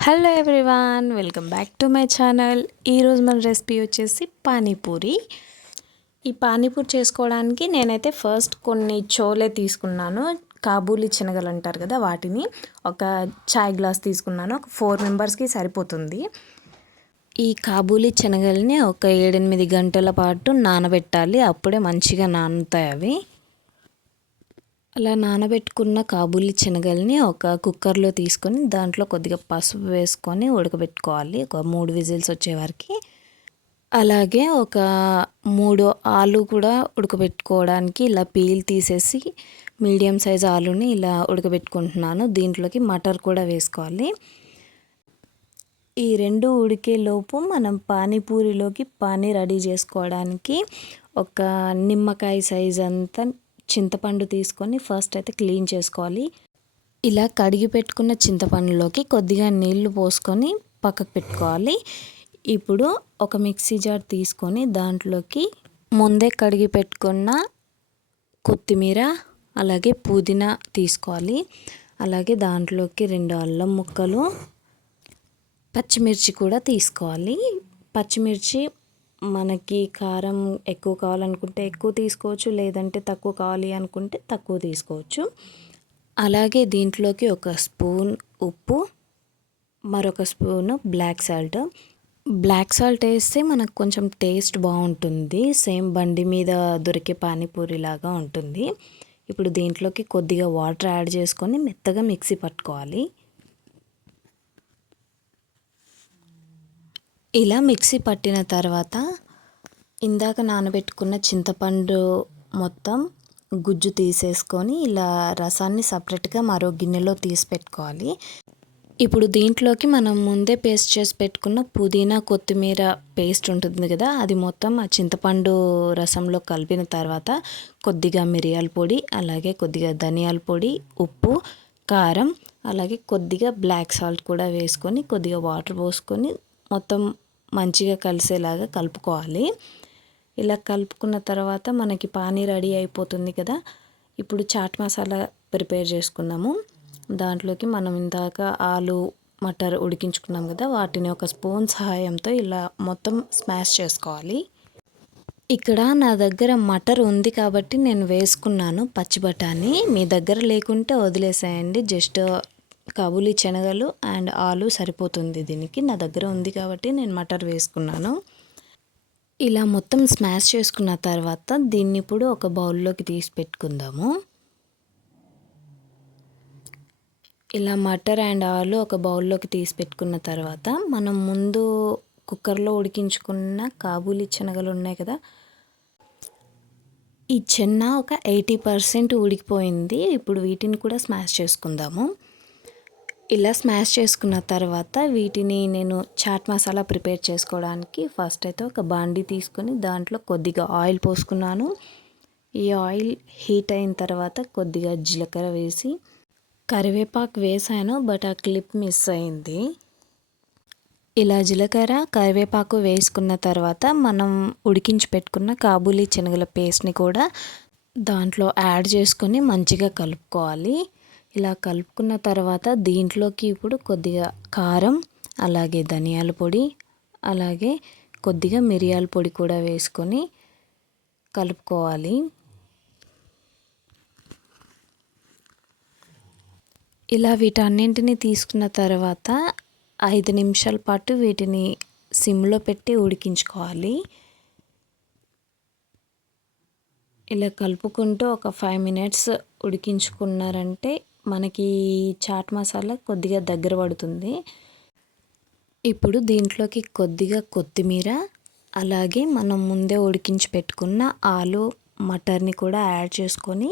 Hello everyone, welcome back to my channel. ఈరోజు మన recipe వచ్చేసి పానీపూరి. ఈ పానీపూరి చేసుకోవడానికి నేనైతే ఫస్ట్ కొన్ని చోలే తీసుకున్నాను. కాబూలీ శనగలు అంటారు కదా, వాటిని ఒక చాయ్ గ్లాస్ తీసుకున్నాను. ఒక 4 మెంబర్స్కి సరిపోతుంది. ఈ కాబూలీ శనగల్ని ఒక 7-8 గంటల పాటు నానబెట్టాలి. అప్పుడే మంచిగా నానుతాయి అవి. అలా నానబెట్టుకున్న కాబూలీ శనగల్ని ఒక కుక్కర్లో తీసుకొని దాంట్లో కొద్దిగా పసుపు వేసుకొని ఉడకబెట్టుకోవాలి, ఒక 3 విజిల్స్ వచ్చే వరకు. అలాగే ఒక 3 ఆలు కూడా ఉడకబెట్టుకోవడానికి ఇలా పీల్ తీసేసి మీడియం సైజ్ ఆలుని ఇలా ఉడకబెట్టుకుంటున్నాను. దీంట్లోకి మటర్ కూడా వేసుకోవాలి. ఈ 2 ఉడికేలోపు మనం పానీపూరిలోకి పానీ రెడీ చేసుకోవడానికి ఒక నిమ్మకాయ సైజ్ అంతా చింతపండు తీసుకొని ఫస్ట్ అయితే క్లీన్ చేసుకోవాలి. ఇలా కడిగి పెట్టుకున్న చింతపండులోకి కొద్దిగా నీళ్లు పోసుకొని పక్కకు పెట్టుకోవాలి. ఇప్పుడు ఒక మిక్సీ జార్ తీసుకొని దాంట్లోకి ముందే కడిగి పెట్టుకున్న కొత్తిమీర అలాగే పుదీనా తీసుకోవాలి. అలాగే దాంట్లోకి 2 అల్లం ముక్కలు, పచ్చిమిర్చి కూడా తీసుకోవాలి. పచ్చిమిర్చి మనకి కారం ఎక్కువ కావాలనుకుంటే ఎక్కువ తీసుకోవచ్చు, లేదంటే తక్కువ కావాలి అనుకుంటే తక్కువ తీసుకోవచ్చు. అలాగే దీంట్లోకి ఒక స్పూన్ ఉప్పు, మరొక స్పూను బ్లాక్ సాల్ట్ వేస్తే మనకు కొంచెం టేస్ట్ బాగుంటుంది. సేమ్ బండి మీద దొరికే పానీపూరి లాగా ఉంటుంది. ఇప్పుడు దీంట్లోకి కొద్దిగా వాటర్ యాడ్ చేసుకొని మెత్తగా మిక్సీ పట్టుకోవాలి. ఇలా మిక్సీ పట్టిన తర్వాత ఇందాక నానబెట్టుకున్న చింతపండు మొత్తం గుజ్జు తీసేసుకొని ఇలా రసాన్ని సపరేట్గా మరో గిన్నెలో తీసి పెట్టుకోవాలి. ఇప్పుడు దీంట్లోకి మనం ముందే పేస్ట్ చేసి పెట్టుకున్న పుదీనా కొత్తిమీర పేస్ట్ ఉంటుంది కదా, అది మొత్తం ఆ చింతపండు రసంలో కలిపిన తర్వాత కొద్దిగా మిరియాల పొడి, అలాగే కొద్దిగా ధనియాల పొడి, ఉప్పు, కారం, అలాగే కొద్దిగా బ్లాక్ సాల్ట్ కూడా వేసుకొని కొద్దిగా వాటర్ పోసుకొని మొత్తం మంచిగా కలిసేలాగా కలుపుకోవాలి. ఇలా కలుపుకున్న తర్వాత మనకి పానీ రెడీ అయిపోతుంది కదా. ఇప్పుడు చాట్ మసాలా ప్రిపేర్ చేసుకుందాము. దాంట్లోకి మనం ఇందాక ఆలు మటర్ ఉడికించుకున్నాం కదా, వాటిని ఒక స్పూన్ సహాయంతో ఇలా మొత్తం స్మాష్ చేసుకోవాలి. ఇక్కడ నా దగ్గర మటర్ ఉంది కాబట్టి నేను వేసుకున్నాను పచ్చి బఠానీ. మీ దగ్గర లేకుంటే వదిలేసేయండి. జస్ట్ కాబూలీ శనగలు అండ్ ఆలు సరిపోతుంది దీనికి. నా దగ్గర ఉంది కాబట్టి నేను మటర్ వేసుకున్నాను. ఇలా మొత్తం స్మాష్ చేసుకున్న తర్వాత దీన్ని ఇప్పుడు ఒక బౌల్లోకి తీసి పెట్టుకుందాము. ఇలా మటర్ అండ్ ఆలు ఒక బౌల్లోకి తీసి పెట్టుకున్న తర్వాత మనం ముందు కుక్కర్లో ఉడికించుకున్న కాబూలీ శనగలు ఉన్నాయి కదా, ఈ చెన్న ఒక 80% ఉడికిపోయింది. ఇప్పుడు వీటిని కూడా స్మాష్ చేసుకుందాము. ఇలా స్మాష్ చేసుకున్న తర్వాత వీటిని నేను చాట్ మసాలా ప్రిపేర్ చేసుకోవడానికి ఫస్ట్ అయితే ఒక బాండీ తీసుకొని దాంట్లో కొద్దిగా ఆయిల్ పోసుకున్నాను. ఈ ఆయిల్ హీట్ అయిన తర్వాత కొద్దిగా జీలకర్ర వేసి కరివేపాకు వేసాను, బట్ ఆ క్లిప్ మిస్ అయింది. ఇలా జీలకర్ర కరివేపాకు వేసుకున్న తర్వాత మనం ఉడికించి పెట్టుకున్న కాబూలీ శనగల పేస్ట్ని కూడా దాంట్లో యాడ్ చేసుకొని మంచిగా కలుపుకోవాలి. ఇలా కలుపుకున్న తర్వాత దీంట్లోకి ఇప్పుడు కొద్దిగా కారం, అలాగే ధనియాల పొడి, అలాగే కొద్దిగా మిరియాల పొడి కూడా వేసుకొని కలుపుకోవాలి. ఇలా వీటన్నింటినీ తీసుకున్న తర్వాత 5 నిమిషాల పాటు వీటిని సిమ్లో పెట్టి ఉడికించుకోవాలి. ఇలా కలుపుకుంటూ ఒక 5 మినిట్స్ ఉడికించుకున్నారంటే మనకి చాట్ మసాలా కొద్దిగా దగ్గర పడుతుంది. ఇప్పుడు దీంట్లోకి కొద్దిగా కొత్తిమీర, అలాగే మనం ముందే ఉడికించి పెట్టుకున్న ఆలు మటర్ని కూడా యాడ్ చేసుకొని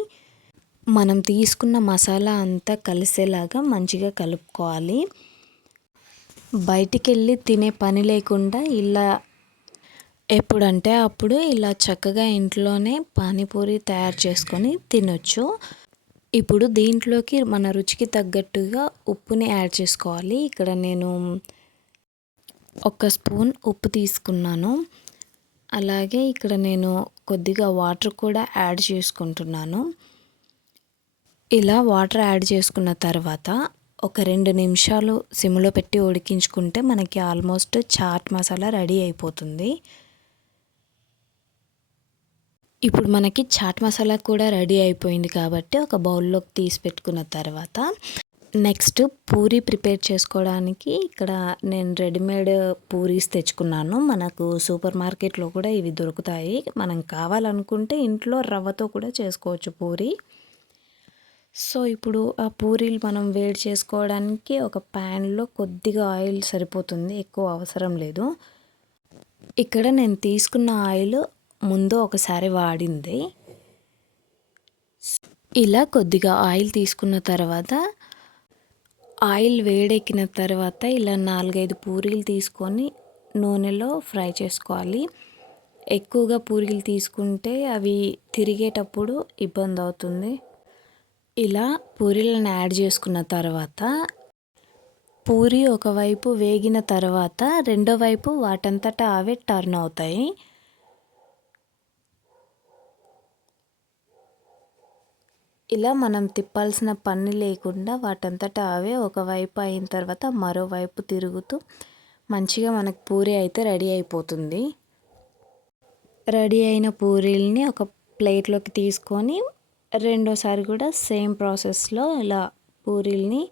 మనం తీసుకున్న మసాలా అంతా కలిసేలాగా మంచిగా కలుపుకోవాలి. బయటికి వెళ్ళి తినే పని లేకుండా ఇలా ఎప్పుడంటే అప్పుడు ఇలా చక్కగా ఇంట్లోనే పానీపూరి తయారు చేసుకొని తినొచ్చు. ఇప్పుడు దీంట్లోకి మన రుచికి తగ్గట్టుగా ఉప్పుని యాడ్ చేసుకోవాలి. ఇక్కడ నేను ఒక స్పూన్ ఉప్పు తీసుకున్నాను. అలాగే ఇక్కడ నేను కొద్దిగా వాటర్ కూడా యాడ్ చేసుకుంటున్నాను. ఇలా వాటర్ యాడ్ చేసుకున్న తర్వాత ఒక 2 నిమిషాలు సిమ్లో పెట్టి ఉడికించుకుంటే మనకి ఆల్మోస్ట్ చాట్ మసాలా రెడీ అయిపోతుంది. ఇప్పుడు మనకి చాట్ మసాలా కూడా రెడీ అయిపోయింది కాబట్టి ఒక బౌల్లోకి తీసి పెట్టుకున్న తర్వాత నెక్స్ట్ పూరీ ప్రిపేర్ చేసుకోవడానికి ఇక్కడ నేను రెడీమేడ్ పూరీస్ తెచ్చుకున్నాను. మనకు సూపర్ మార్కెట్లో కూడా ఇవి దొరుకుతాయి. మనం కావాలనుకుంటే ఇంట్లో రవ్వతో కూడా చేసుకోవచ్చు పూరీ. సో ఇప్పుడు ఆ పూరీలు మనం వేడి చేసుకోవడానికి ఒక ప్యాన్లో కొద్దిగా ఆయిల్ సరిపోతుంది, ఎక్కువ అవసరం లేదు. ఇక్కడ నేను తీసుకున్న ఆయిల్ ముందు ఒకసారి వాడింది. ఇలా కొద్దిగా ఆయిల్ తీసుకున్న తర్వాత ఆయిల్ వేడెక్కిన తర్వాత ఇలా 4-5 పూరీలు తీసుకొని నూనెలో ఫ్రై చేసుకోవాలి. ఎక్కువగా పూరీలు తీసుకుంటే అవి తిరిగేటప్పుడు ఇబ్బంది అవుతుంది. ఇలా పూరీలను యాడ్ చేసుకున్న తర్వాత పూరీ ఒకవైపు వేగిన తర్వాత రెండో వైపు వాటంతటా అవే టర్న్ అవుతాయి. ఇలా మనం తిప్పాల్సిన పని లేకుండా వాటంతటా అవే ఒకవైపు అయిన తర్వాత మరోవైపు తిరుగుతూ మంచిగా మనకు పూరీ అయితే రెడీ అయిపోతుంది. రెడీ అయిన పూరీల్ని ఒక ప్లేట్లోకి తీసుకొని రెండోసారి కూడా సేమ్ ప్రాసెస్లో ఇలా పూరీల్ని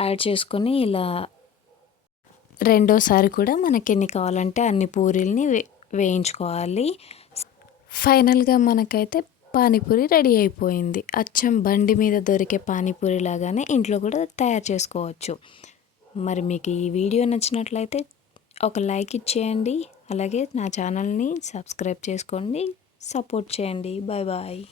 యాడ్ చేసుకొని ఇలా రెండోసారి కూడా మనకి ఎన్ని కావాలంటే అన్ని పూరీల్ని వేయించుకోవాలి. ఫైనల్గా మనకైతే పానీపూరి రెడీ అయిపోయింది. అచ్చం బండి మీద దొరికే పానీపూరి లాగానే ఇంట్లో కూడా తయారు చేసుకోవచ్చు. మరి మీకు ఈ వీడియో నచ్చినట్లయితే ఒక లైక్ ఇచ్చేయండి. అలాగే నా ఛానల్ని సబ్స్క్రైబ్ చేసుకోండి, సపోర్ట్ చేయండి. Bye bye.